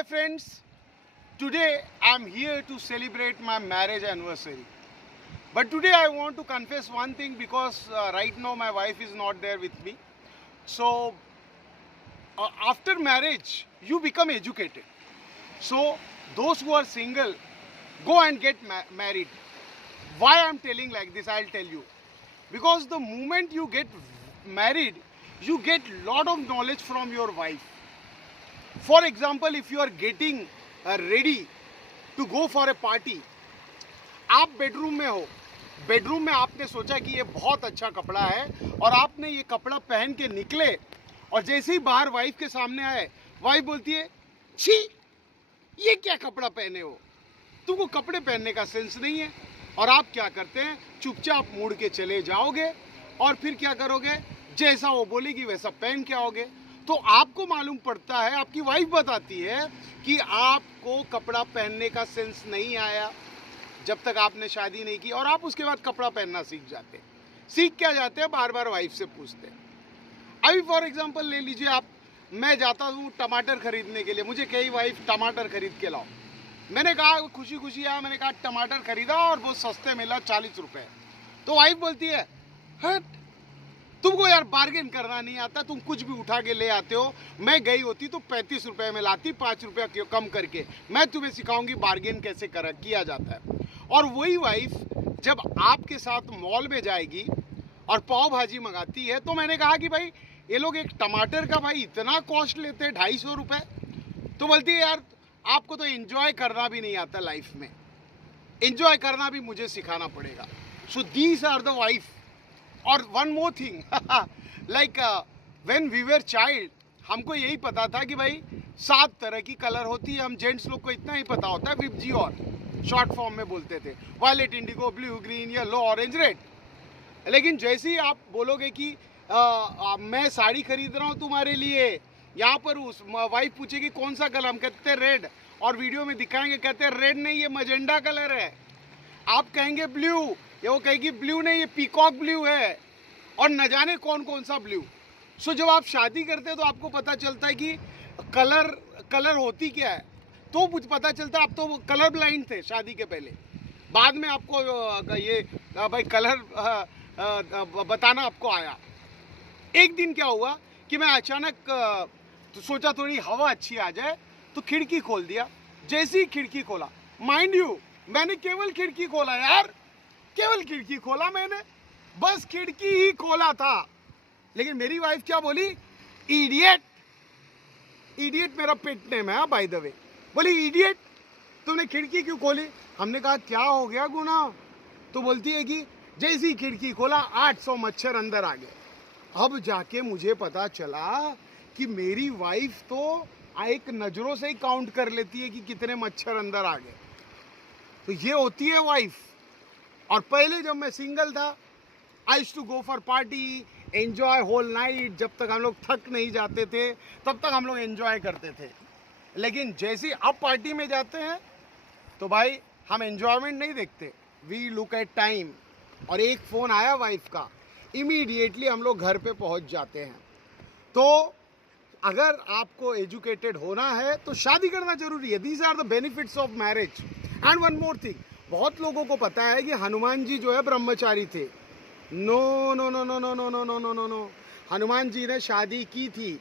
Hi friends, today I'm here to celebrate my marriage anniversary. But today I want to confess one thing because right now my wife is not there with me. So after marriage, you become educated. So those who are single, go and get married. Why I'm telling like this, I'll tell you. Because the moment you get married, you get lot of knowledge from your wife. For example, if you are getting ready to go for a party, आप bedroom में हो, bedroom में आपने सोचा कि ये बहुत अच्छा कपड़ा है और आपने ये कपड़ा पहन के निकले और जैसे ही बाहर वाइफ के सामने आए, वाइफ बोलती है, छी, ये क्या कपड़ा पहने हो, तुमको कपड़े पहनने का सेंस नहीं है। और आप क्या करते हैं, चुपचाप मुड़ के चले जाओगे और फिर क्या करोगे, जैसा वो बोलेगी वैसा पहन के आओगे। तो आपको मालूम पड़ता है, आपकी वाइफ बताती है कि आपको कपड़ा पहनने का सेंस नहीं आया जब तक आपने शादी नहीं की, और आप उसके बाद कपड़ा पहनना सीख जाते हैं। सीख क्या जाते हैं, बार बार वाइफ से पूछते हैं। अभी फॉर एग्जांपल ले लीजिए आप, मैं जाता हूँ टमाटर खरीदने के लिए, मुझे कही वाइफ टमाटर खरीद के लाओ। मैंने कहा खुशी खुशी आया, मैंने कहा टमाटर खरीदा और बहुत सस्ते मिला 40 रुपए। तो वाइफ बोलती है, हट, तुमको यार बार्गेन करना नहीं आता, तुम कुछ भी उठा के ले आते हो। मैं गई होती तो 35 रुपए में लाती, 5 रुपया कम करके। मैं तुम्हें सिखाऊंगी बार्गेन कैसे किया जाता है। और वही वाइफ जब आपके साथ मॉल में जाएगी और पाव भाजी मंगाती है, तो मैंने कहा कि भाई ये लोग एक टमाटर का भाई इतना कॉस्ट लेते हैं, 250 रुपए। तो बोलती है, यार आपको तो एंजॉय करना भी नहीं आता लाइफ में, एंजॉय करना भी मुझे सिखाना पड़ेगा। So these are the wife. और one more thing, like when we were child, हमको यही पता था कि भाई 7 तरह की कलर होती है। हम जेंट्स लोग को इतना ही पता होता है, विपजी और शॉर्ट फॉर्म में बोलते थे, violet, indigo, blue, green, yellow, orange, red. लेकिन जैसे ही आप बोलोगे कि मैं साड़ी खरीद रहा हूँ तुम्हारे लिए, यहाँ पर उस वाइफ पूछेगी कौन सा कलर, हम कहते हैं रेड, और वीडियो में दिखाएंगे, कहते हैं रेड नहीं, ये मजेंडा कलर है। आप कहेंगे ब्लू, ये वो कहेगी ब्लू नहीं, ये पीकॉक ब्लू है, और न जाने कौन कौन सा ब्लू। सो जब आप शादी करते हैं तो आपको पता चलता है कि कलर होती क्या है। तो मुझे पता चलता है, आप तो कलर ब्लाइंड थे शादी के पहले, बाद में आपको ये भाई कलर बताना आपको आया। एक दिन क्या हुआ कि मैं अचानक तो सोचा थोड़ी हवा अच्छी आ जाए, तो खिड़की खोल दिया। जैसे ही खिड़की खोला, माइंड यू, मैंने केवल खिड़की खोला यार, केवल खिड़की खोला मैंने, बस खिड़की ही खोला था। लेकिन मेरी वाइफ क्या बोली, इडियट, इडियट मेरा पेट नेम है बाय द वे। बोली, इडियट, तुमने खिड़की क्यों खोली। हमने कहा क्या हो गया गुना। तो बोलती है कि जैसे ही खिड़की खोला 800 मच्छर अंदर आ गए। अब जाके मुझे पता चला कि मेरी वाइफ तो एक नजरों से ही काउंट कर लेती है कि कितने मच्छर अंदर आ गए। तो ये होती है वाइफ। और पहले जब मैं सिंगल था, I used to go for party, enjoy whole night. जब तक हम लोग थक नहीं जाते थे तब तक हम लोग एंजॉय करते थे। लेकिन जैसे अब पार्टी में जाते हैं तो भाई हम एंजॉयमेंट नहीं देखते, वी लुक एट टाइम। और एक फ़ोन आया वाइफ का, इमीडिएटली हम लोग घर पे पहुंच जाते हैं। तो अगर आपको एजुकेटेड होना है तो शादी करना जरूरी है। These are the benefits of marriage. And one more thing, बहुत लोगों को पता है कि हनुमान जी जो है ब्रह्मचारी थे। No no no no no no no no no no no, Hanuman ji ने शादी की थी।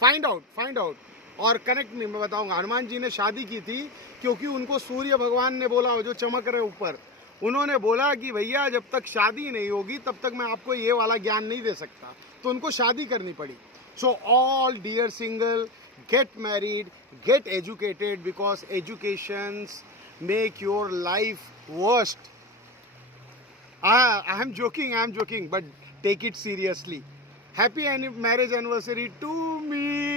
फाइंड आउट और कनेक्ट नहीं, मैं बताऊंगा। हनुमान जी ने शादी की थी क्योंकि उनको सूर्य भगवान ने बोला, जो चमक रहे ऊपर, उन्होंने बोला कि भैया जब तक शादी नहीं होगी तब तक मैं आपको ये वाला ज्ञान नहीं दे सकता। तो उनको शादी करनी पड़ी। So all dear single, get married, get educated, because education make your life worst. I am joking, but take it seriously. Happy marriage anniversary to me.